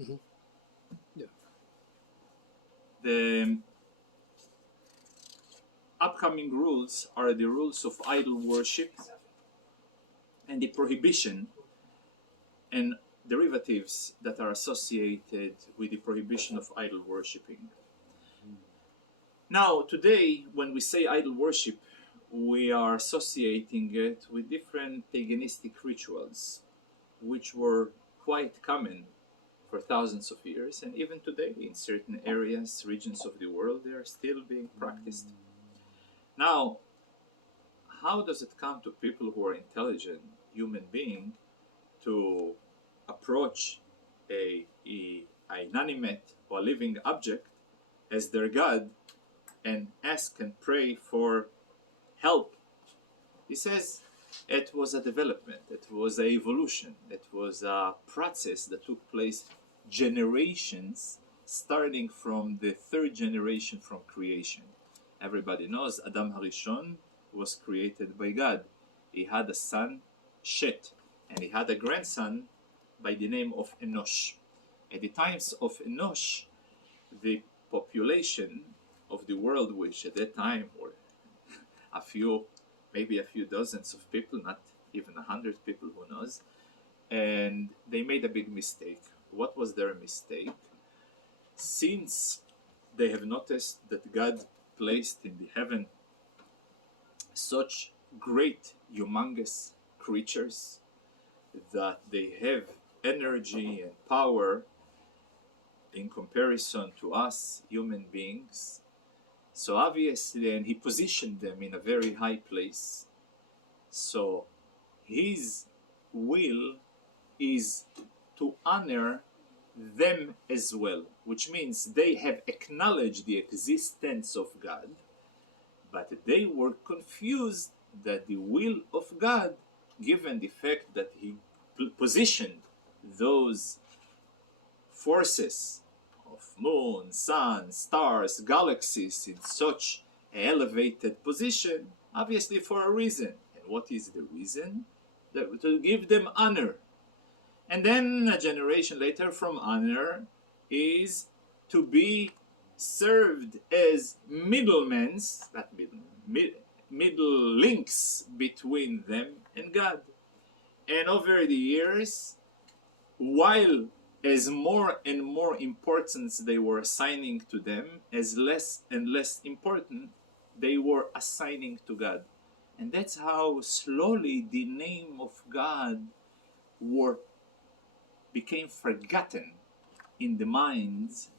Mm-hmm. Yeah. The upcoming rules are the rules of idol worship and the prohibition and derivatives that are associated with the prohibition of idol worshipping. Now, today, when we say idol worship, we are associating it with different paganistic rituals, which were quite common for thousands of years, and even today, in certain areas, regions of the world, they are still being practiced. Now, how does it come to people who are intelligent human beings to approach a inanimate or living object as their God and ask and pray for help? He says it was a development, it was an evolution, it was a process that took place generations, starting from the third generation from creation. Everybody knows Adam Harishon was created by God. He had a son, Shet, and he had a grandson by the name of Enosh. At the times of Enosh, the population of the world, which at that time were a few, maybe a few dozens of people, not even 100 people, who knows, and they made a big mistake. What was their mistake? Since they have noticed that God placed in the heaven such great, humongous creatures, that they have energy and power in comparison to us human beings. So obviously, and he positioned them in a very high place. So his will is to honor them as well, which means they have acknowledged the existence of God, but they were confused that the will of God, given the fact that he positioned those forces of moon, sun, stars, galaxies in such an elevated position, obviously for a reason. And what is the reason? That to give them honor. And then a generation later, from honor is to be served as middlemen, not middle links between them and God. And over the years, while as more and more importance they were assigning to them, as less and less important they were assigning to God. And that's how slowly the name of God became forgotten in the minds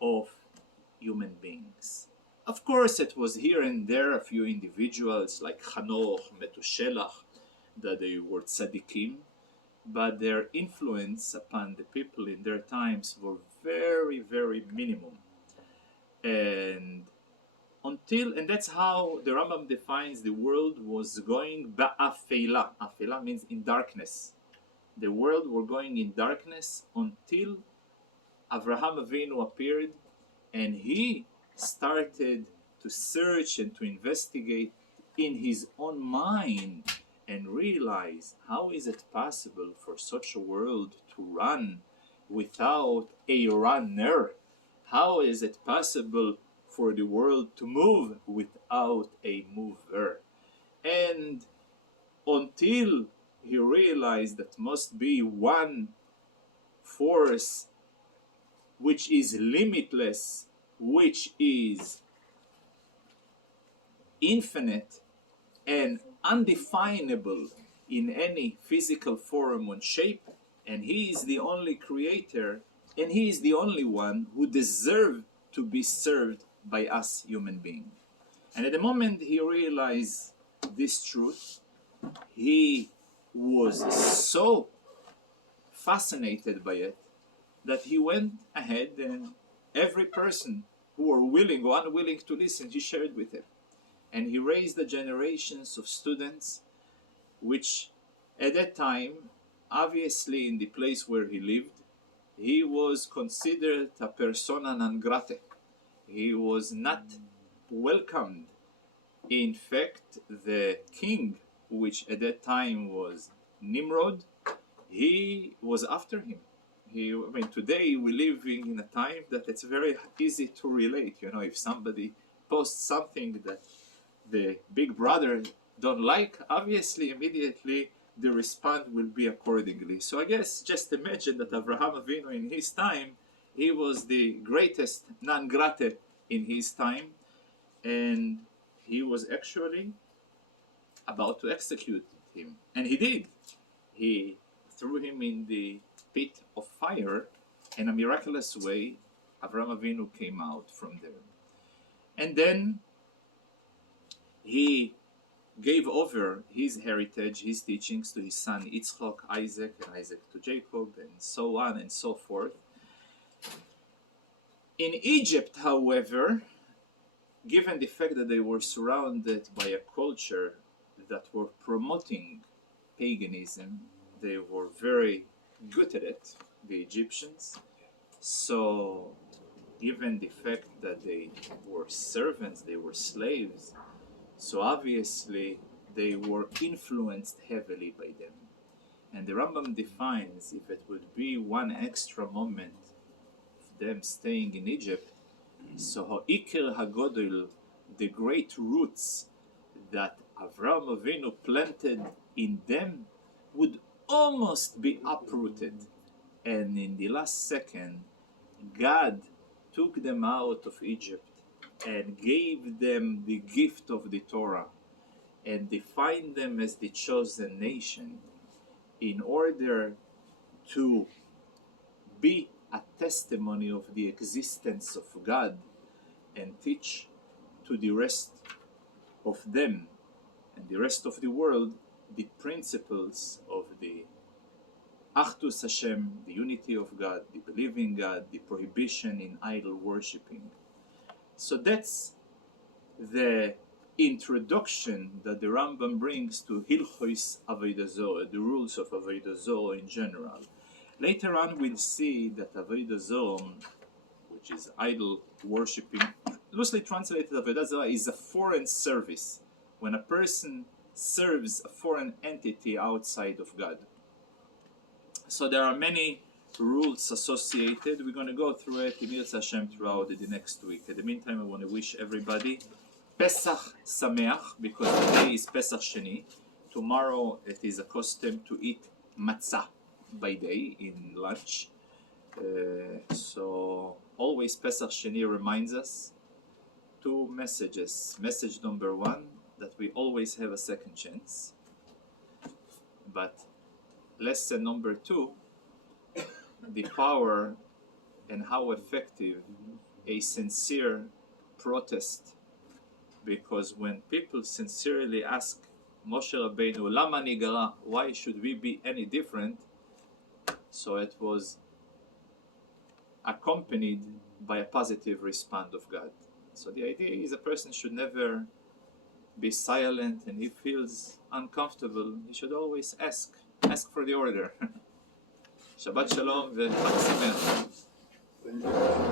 of human beings. Of course, it was here and there a few individuals like Hanoch, Metushelach, that they were tzaddikim, but their influence upon the people in their times were very, very minimum. And that's how the Rambam defines the world was going ba'afela. Afela means in darkness. The world were going in darkness until Avraham Avinu appeared, and he started to search and to investigate in his own mind and realize, how is it possible for such a world to run without a runner? How is it possible for the world to move without a mover? And until he realized that must be one force which is limitless, which is infinite and undefinable in any physical form and shape, and he is the only creator, and he is the only one who deserves to be served by us human beings. And at the moment he realized this truth, he was so fascinated by it that he went ahead, and every person who were willing or unwilling to listen, he shared with him. And he raised the generations of students, which at that time, obviously in the place where he lived, he was considered a persona non grata. He was not welcomed. In fact, the king, which at that time was Nimrod, he was after him, Today we live in a time that it's very easy to relate. If somebody posts something that the big brother don't like, obviously immediately the response will be accordingly. So I guess just imagine that Avraham Avinu in his time, he was the greatest non grata in his time, and he was actually about to execute him, and he did. He threw him in the pit of fire. In a miraculous way, Avraham Avinu came out from there. And then he gave over his heritage, his teachings to his son Yitzchak, Isaac, and Isaac to Jacob, and so on and so forth. In Egypt, however, given the fact that they were surrounded by a culture that were promoting paganism, they were very good at it, the Egyptians. So given the fact that they were servants, they were slaves, so obviously they were influenced heavily by them. And the Rambam defines, if it would be one extra moment of them staying in Egypt, so Ha'ikir HaGodol, the great roots that Avraham Avinu planted in them, would almost be uprooted. And in the last second, God took them out of Egypt and gave them the gift of the Torah and defined them as the chosen nation in order to be a testimony of the existence of God and teach to the rest of them and the rest of the world the principles of the Achdus Hashem, the unity of God, the believing God, the prohibition in idol worshipping. So that's the introduction that the Rambam brings to Hilchos Avodah Zorah, the rules of Avodah Zorah in general. Later on we'll see that Avodah Zorah, which is idol worshipping, loosely translated Avodah Zorah, is a foreign service, when a person serves a foreign entity outside of God. So there are many rules associated. We're going to go through it in Yirtzeh Hashem throughout the next week. In the meantime, I want to wish everybody Pesach Sameach, because today is Pesach Sheni. Tomorrow it is a custom to eat matzah by day in lunch. So always Pesach Sheni reminds us two messages. Message number one, that we always have a second chance. But lesson number two, the power and how effective a sincere protest, because when people sincerely ask Moshe Rabbeinu, Lama nigara, why should we be any different? So it was accompanied by a positive response of God. So the idea is a person should never be silent, and he feels uncomfortable, he should always ask for the order. Shabbat Shalom v'Chag Sameach.